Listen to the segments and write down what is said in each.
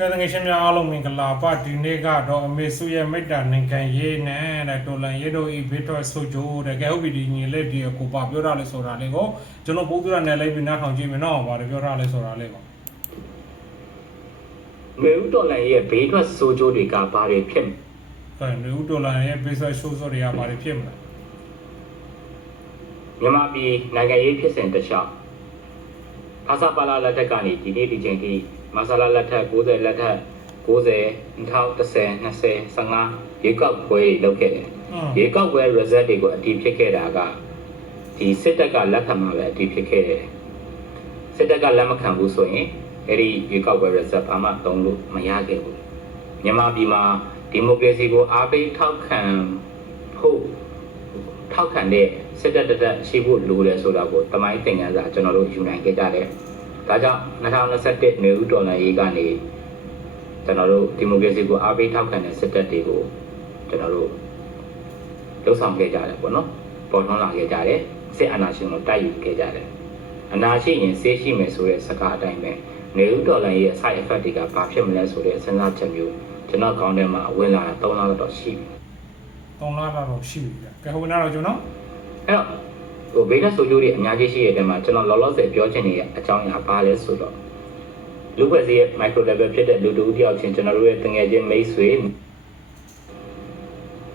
ကဲတငယ်ရှင်များအားလုံးမင်္ဂလာပါဒီနေ့ကတော့အမေစုရဲ့မိတ္တာနိုင်ငံရေးနဲ့တဲ့တော်လန်ရေးတို့ဤဘေးတော့ဆုကြိုးတဲ့ကဲဟုတ်ပြီဒီညီလေးဒီကိုပါပြောတာလဲဆိုတာလေးကိုကျွန်တော်ပို့ပြရနဲ့လိုက်ပြီးနားထောင်ကြည့်မယ်နော်ဗါတယ်ပြောတာလဲဆိုတာလေးကိုမေဦးတော်လန်ရဲ့ဘေးထွက်ဆိုးကျိုးတွေကဘာတွေဖြစ်မလဲကဲနေဦးတော်လန်ရဲ့ဘေးဆက်ရှိုးစောတွေကဗါတယ်ဖြစ်မလားမြန်မာပြည်နိုင်ငံရေးဖြစ်စဉ်တစ်လျှောက် အာစာပါလာလက်ထက်ကနေဒီနေ့ဒီချိန်ထိမဆလာလက်ထက်60လက်ထက်90 2010 20 15ရေကောက်ပွဲတွေလုပ်ခဲ့တယ်อืมရေကောက်ပွဲ result တွေကိုအတည်ဖြစ်ခဲ့တာကဒီစစ်တပ်ကလက်ခံမှာပဲအတည်ဖြစ်ခဲ့တယ်စစ်တပ်ကလက်မခံဘူးဆိုရင်အဲ့ဒီရေကောက်ပွဲ result ဘာမှသုံးလို့မရခဲ့ဘူးမြန်မာပြည်မှာဒီမိုကရေစီကိုအားပေးထောက်ခံဖို့ ထောက်ခံတဲ့စစ်တပ်တက်တက်ရှိဖို့လိုတယ်ဆိုတာကိုတမိုင်းသင်ခန်းစာကျွန်တော်တို့ယူနိုင်ခဲ့ကြတယ်ဒါကြောင့်2021နေဦးတော်လှန်ရေးကနေကျွန်တော်တို့ဒီမိုကရေစီကိုအားပေးထောက်ခံတဲ့စစ်တပ်တွေကိုကျွန်တော်တို့လှုပ်ဆောင်ခဲ့ကြတယ်ပေါ့နော်ပေါ်ထွန်းလာခဲ့ကြတယ်စစ်အာဏာရှင်ကိုတိုက်ယူခဲ့ကြတယ်အနာရှိရင်ဆေးရှိမယ်ဆိုတဲ့စကားအတိုင်းပဲနေဦးတော်လိုင်းရဲ့ side effect တွေကဘာဖြစ်မလဲဆိုတဲ့စဉ်းစားချက်မျိုးကျွန်တော်ကောင်းထဲမှာဝင်လာတာ၃လတော့ရှိပြီ တောင်းလာတော့ရှိပြီဗျကဲဟုတ်နာတော့ကျွန်တော်အဲ့တော့ဟိုဘေးကဆိုကျိုးတွေအများကြီးရှိတဲ့တဲမှာကျွန်တော်လောလောဆယ်ပြောချင်နေတဲ့အကြောင်းအရာဘာလဲဆိုတော့လူ့ဘက်စီရဲ့ micro level ဖြစ်တဲ့လူတူတယောက်ချင်းကျွန်တော်တို့ရဲ့တငယ်ချင်းမိတ်ဆွေ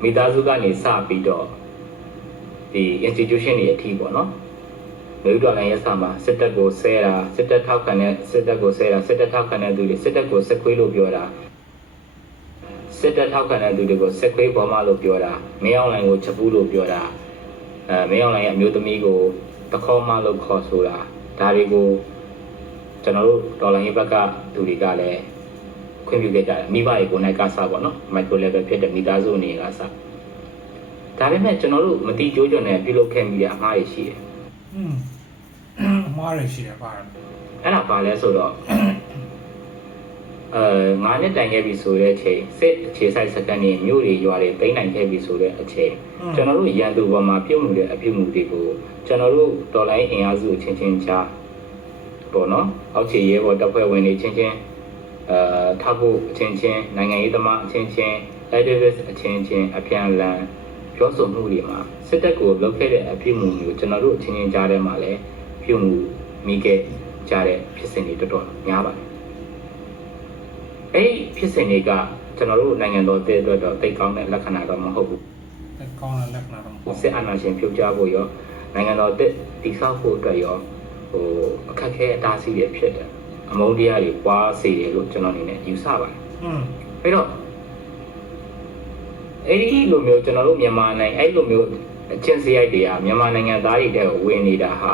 မိသားစုကနေစပြီးတော့ဒီ institution တွေအထိပေါ့နော်လူတော်လည်းရက်စမှာစစ်တပ်ကိုဆဲတာစစ်တပ်ထောက်ခံတဲ့စစ်တပ်ကိုဆဲတာစစ်တပ်ထောက်ခံတဲ့သူတွေစစ်တပ်ကိုစက်ခွေးလို့ပြောတာ စစ်တပ်ထောက်ခံတဲ့သူတွေကိုစက်ခွေးပေါ်မလို့ပြောတာမင်းအောင်လိုင်ကိုချက်ဘူးလို့ပြောတာအဲမင်းအောင်လိုင်ရဲ့အမျိုးသမီးကိုတခေါမလို့ခေါ်ဆိုတာဒါတွေကိုကျွန်တော်တို့ဒေါ်လာရေးဘက်ကသူတွေကလည်းခွင့်ပြုခဲ့ကြတယ်မိဘတွေကိုနိုင်ကစားပေါ့နော် micro level ဖြစ်တဲ့မိသားစုအနေကစားဒါပေမဲ့ကျွန်တော်တို့မတိကျိုးကြွနဲ့ပြုလုပ်ခဲ့မိတဲ့အမှားတွေရှိတယ်อืมအမားရရှိတယ်ဗါတယ်အဲ့ဒါပါလဲဆိုတော့ အဲငါးနှစ်တိုင်ခဲ့ပြီဆိုတဲ့အချိန်စစ်အခြေဆိုင်စကန်နေမြို့တွေရွာတွေတိမ့်နိုင်ခဲ့ပြီဆိုတဲ့အချိန်ကျွန်တော်တို့ရန်သူပေါ်မှာပြုတ်မှုတဲ့အပြုတ်မှုတွေကိုကျွန်တော်တို့ဒေါ်လာအင်အားစုချင်းချင်းချာပေါ့နော်အောက်ခြေရဲဘော်တပ်ဖွဲ့ဝင်တွေချင်းချင်းအဲထောက်ဖို့အချင်းချင်းနိုင်ငံရေးသမားအချင်းချင်း activist အချင်းချင်းအပြန်အလှန်ပြောဆိုမှုတွေမှာစစ်တပ်ကိုလုပ်ခဲ့တဲ့အပြုတ်မှုတွေကိုကျွန်တော်တို့အချင်းချင်းကြားထဲမှာလည်းပြုတ်မှုမိခဲ့ကြတဲ့ဖြစ်စဉ်တွေတော်တော်များပါတယ် အဲ့ဒီဖြစ်စဉ်တွေကကျွန်တော်တို့နိုင်ငံတော်တဲ့အတွက်တော့တိတ်ကောင်းတဲ့လက္ခဏာတော့မဟုတ်ဘူးအဲ့ကောင်းတဲ့လက္ခဏာတော့မဟုတ်စစ်အာဏာရှင်ပြုတ်ကြဖို့ရောနိုင်ငံတော်တက်တည်ဆောက်ဖို့အတွက်ရောဟိုအခက်အခဲအတားအဆီးတွေဖြစ်တယ်အမုန်းတရားတွေပွားစေတယ်လို့ကျွန်တော်အနေနဲ့ယူဆပါတယ်อืมအဲ့တော့အဲ့ဒီလိုမျိုးကျွန်တော်တို့မြန်မာနိုင်ငံအဲ့လိုမျိုးအချင်းစရိုက်တွေကမြန်မာနိုင်ငံသားတွေတဲ့ကိုဝင်နေတာဟာ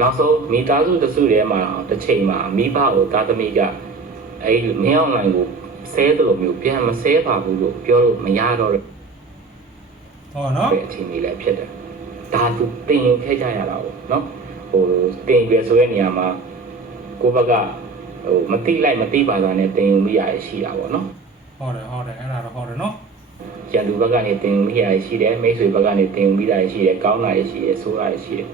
နောက်ဆုံးမိသားစုတစ်စုထဲမှာတစ်ချိန်မှာမိဘကိုသားသမီးက အဲ့ဒီမင်းအောင်လိုင်ကိုဆဲတယ်လို့မျိုးပြန်မဆဲပါဘူးလို့ပြောလို့မရတော့တဲ့ဟောနော်ပဲအချိန်ကြီးလည်းဖြစ်တယ်ဒါသူတင်ရင်ခဲကြရတာပေါ့နော်ဟိုတင်ပြဆိုတဲ့နေရာမှာကိုယ့်ဘက်ကဟိုမတိလိုက်မတိပါတာနဲ့တင်ယူမိရရှိတာပေါ့နော်ဟောတယ်ဟောတယ်အဲ့ဒါတော့ဟောတယ်နော်ရန်သူဘက်ကနေတင်ယူမိရရှိတယ်မိတ်ဆွေဘက်ကနေတင်ယူမိတာရှိတယ်ကောင်းတာရှိတယ်ဆိုးတာရှိတယ်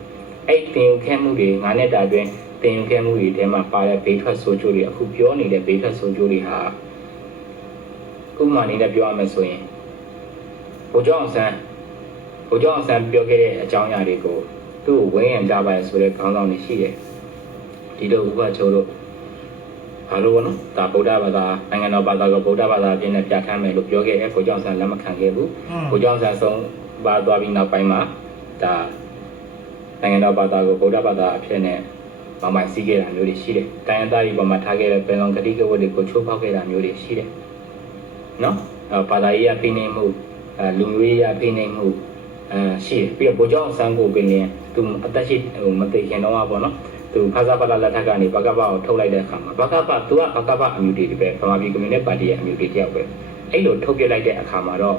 အဲ့တင်ယူခဲမှုတွေငါနဲ့တာအတွင်း တင်ယူခဲမှုတွေထဲမှာပါတဲ့ဘေးထွက်ဆိုးကျိုးတွေအခုပြောနေတဲ့ဘေးထွက်ဆိုးကျိုးတွေဟာဥပမာအနေနဲ့ပြောရမယ်ဆိုရင်ဘိုးကျောင်းဆန်းဘိုးကျောင်းဆန်းပြောခဲ့တဲ့အကြောင်းအရာတွေကိုသူ့ကိုဝင်းရံကြပါရဲ့ဆိုတဲ့ခေါင်းဆောင်တွေရှိတယ်ဒီလိုဥပချိုးတို့ဘာလို့လဲနော်ဒါဗုဒ္ဓဘာသာနိုင်ငံတော်ဘာသာကိုဗုဒ္ဓဘာသာအပြင်နဲ့ပြဋ္ဌာန်းမယ်လို့ပြောခဲ့တယ်ဘိုးကျောင်းဆန်းလက်မခံခဲ့ဘူးอืมကိုကြောင့်ဆန်ဆုံးပါသွားပြီးနောက်ပိုင်းမှာဒါနိုင်ငံတော်ဘာသာကိုဗုဒ္ဓဘာသာအဖြစ်နဲ့ မမိုင်စီးခဲ့တာမျိုးတွေရှိတယ်။တိုင်းရင်းသားတွေပေါ်မှာထားခဲ့တဲ့ပင်လုံးကတိကဝတ်တွေကိုချိုးဖောက်ခဲ့တာမျိုးတွေရှိတယ်။နော်။အဲဘာသာရေးအဖိနှိမ့်မှုအဲလူမျိုးရေးအဖိနှိမ့်မှုအဲရှိတယ်။ပြီးတော့ကိုကြောင့်ဆန်ကိုပင်ရင်သူအသက်ရှိဟိုမသိခင်တော့ပေါ့နော်။သူဖာသာပါလာလက်ထက်ကနေဘကပကိုထုတ်လိုက်တဲ့အခါမှာဘကပသူကဘကပအမျိုးတွေပဲဗမာပြည်ကွန်မြူနစ်ပါတီရဲ့အမျိုးတွေတယောက်ပဲ။အဲ့လိုထုတ်ပြလိုက်တဲ့အခါမှာတော့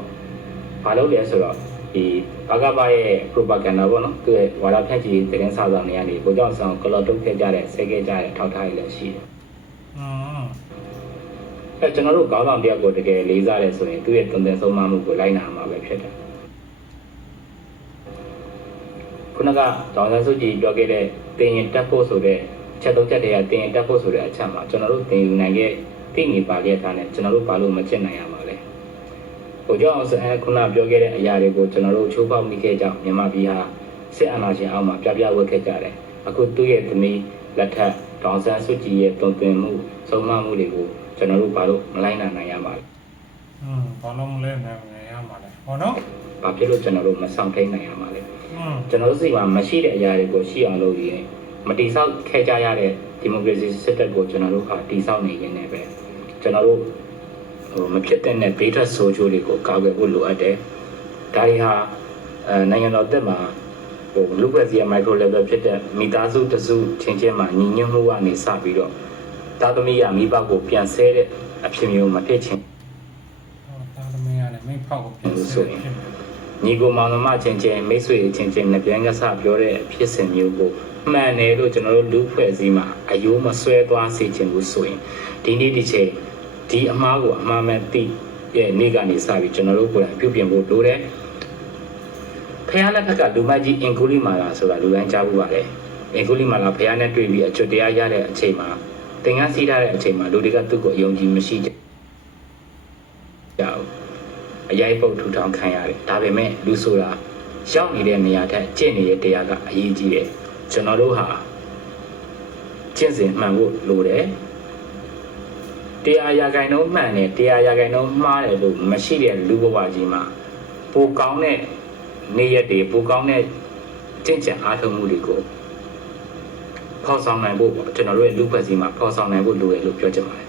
ဘာလို့လဲဆိုတော့ ဒီဘာကဘာရဲ့ propaganda ပေါ့နော်သူရဲ့ဝါဒဖြန့်ချီသတင်းစာဆောင်တွေကနေကိုကြောင့်ဆောင်ကလော်တုတ်ခဲ့ကြတဲ့ဆဲခဲ့ကြတဲ့ထောက်ထားရည်လည်းရှိတယ်อืม။အဲကျွန်တော်တို့ခေါင်းဆောင်တယောက်ကိုတကယ်လေးစားတယ်ဆိုရင်သူ့ရဲ့တုံ့ပြန်ဆုံးမမှုကိုလိုက်နာမှာပဲဖြစ်တယ်။ခုနကဒေါ်ဆန်းစုကြည်ပြောခဲ့တဲ့တင်ရင်တက်ဖို့ဆိုတဲ့ချက်သုံးချက်တည်းကတင်ရင်တက်ဖို့ဆိုတဲ့အချက်မှာကျွန်တော်တို့တင်ယူနိုင်ခဲ့သိနေပါလျက်သားနဲ့ကျွန်တော်တို့ဘာလို့မကျင့်နိုင်ရမှာ လဲဟိုကြောင့်ဆိုအဲခုနပြောခဲ့တဲ့အရာတွေကိုကျွန်တော်တို့ချိုးဖောက်မိခဲ့ကြောင်းမြန်မာပြည်ဟာစစ်အာဏာရှင်အောက်မှာပြပြဝတ်ခဲ့ကြတယ်အခုသူ့ရဲ့သမီးလက်ထက်ဒေါန်ဆန်းစုကြည်ရဲ့တုံ့ပြန်မှုဆုံးမမှုတွေကိုကျွန်တော်တို့ဘာလို့မလိုက်နိုင်နိုင်ရမှာလဲ อืมဘာလို့မလဲနဲ့ငယ်ရမှာလဲဟောနော် ဘာဖြစ်လို့ကျွန်တော်တို့မဆောင်ထိန်နိုင်ရမှာလဲ อืม ကျွန်တော်တို့စိတ်မှာမရှိတဲ့အရာတွေကိုရှိအောင်လုပ်ရင်မတိဆောက်ခဲ့ကြရတဲ့ဒီမိုကရေစီစစ်တပ်ကိုကျွန်တော်တို့ဟာတိဆောက်နေရင်းနဲ့ပဲကျွန်တော်တို့ ဟိုမဖြစ်တဲ့နဲ့ဒေတာဆိုချိုးတွေကိုကာကွယ်ဖို့လိုအပ်တယ်ဒါတွေဟာအဲနိုင်ငံတော်တက်မှာဟိုလူ့ဘက်စီရဲ့ micro level ဖြစ်တဲ့မိသားစုတစုချင်းချင်းမှာညီညွတ်မှုကနေစပြီးတော့တာသမီးရမိဘကိုပြန်ဆဲတဲ့အဖြစ်မျိုးမဖြစ်ချင်ဟောတာသမီးရတယ်မိဖောက်ကိုပြန်ဆဲဖြစ်မယ်ညီကိုမောင်နှမချင်းချင်းမိတ်ဆွေချင်းချင်းနဲ့ပြန်ကစားပြောတဲ့ဖြစ်စဉ်မျိုးကိုမှန်တယ်လို့ကျွန်တော်တို့လူဖွဲ့စည်းမှာအယိုးမဆွဲသွားစေချင်ဘူးဆိုရင်ဒီနေ့ဒီချိန် ဒီအမားကိုအမှားမှန်သိရဲ့နေ့ကနေစပြီးကျွန်တော်တို့ကိုယ်တိုင်ပြုပြင်ဖို့လိုတယ်ဖះလက်ထက်ကလူမကြီးအင်ကူလီမာလာဆိုတာလူတိုင်းကြားဘူးပါတယ်အင်ကူလီမာလာဖះနဲ့တွေ့ပြီးအကျွတ်တရားရတဲ့အချိန်မှာသင်္ကန်းစီးထားတဲ့အချိန်မှာလူတွေကသူ့ကိုအယုံကြည်မရှိကြဘူးအရိုက်ပုတ်ထူထောင်ခံရတယ်ဒါပေမဲ့လူဆိုတာရောက်နေတဲ့နေရာထက်ကျင့်နေတဲ့တရားကအရေးကြီးတယ်ကျွန်တော်တို့ဟာကျင့်စဉ်မှန်ဖို့လိုတယ် တရားရာဂိုင်တော့မှန်တယ်တရားရာဂိုင်တော့မှားတယ်လို့မရှိတဲ့လူဘဝကြီးမှာပိုကောင်းတဲ့နေရက်တွေပိုကောင်းတဲ့ကျင့်ကြံအားထုတ်မှုတွေကိုဖော်ဆောင်နိုင်ဖို့ပေါ့ကျွန်တော်တို့ရဲ့လူဖွဲ့စည်းမှာဖော်ဆောင်နိုင်ဖို့လိုတယ်လို့ပြောချင်ပါတယ်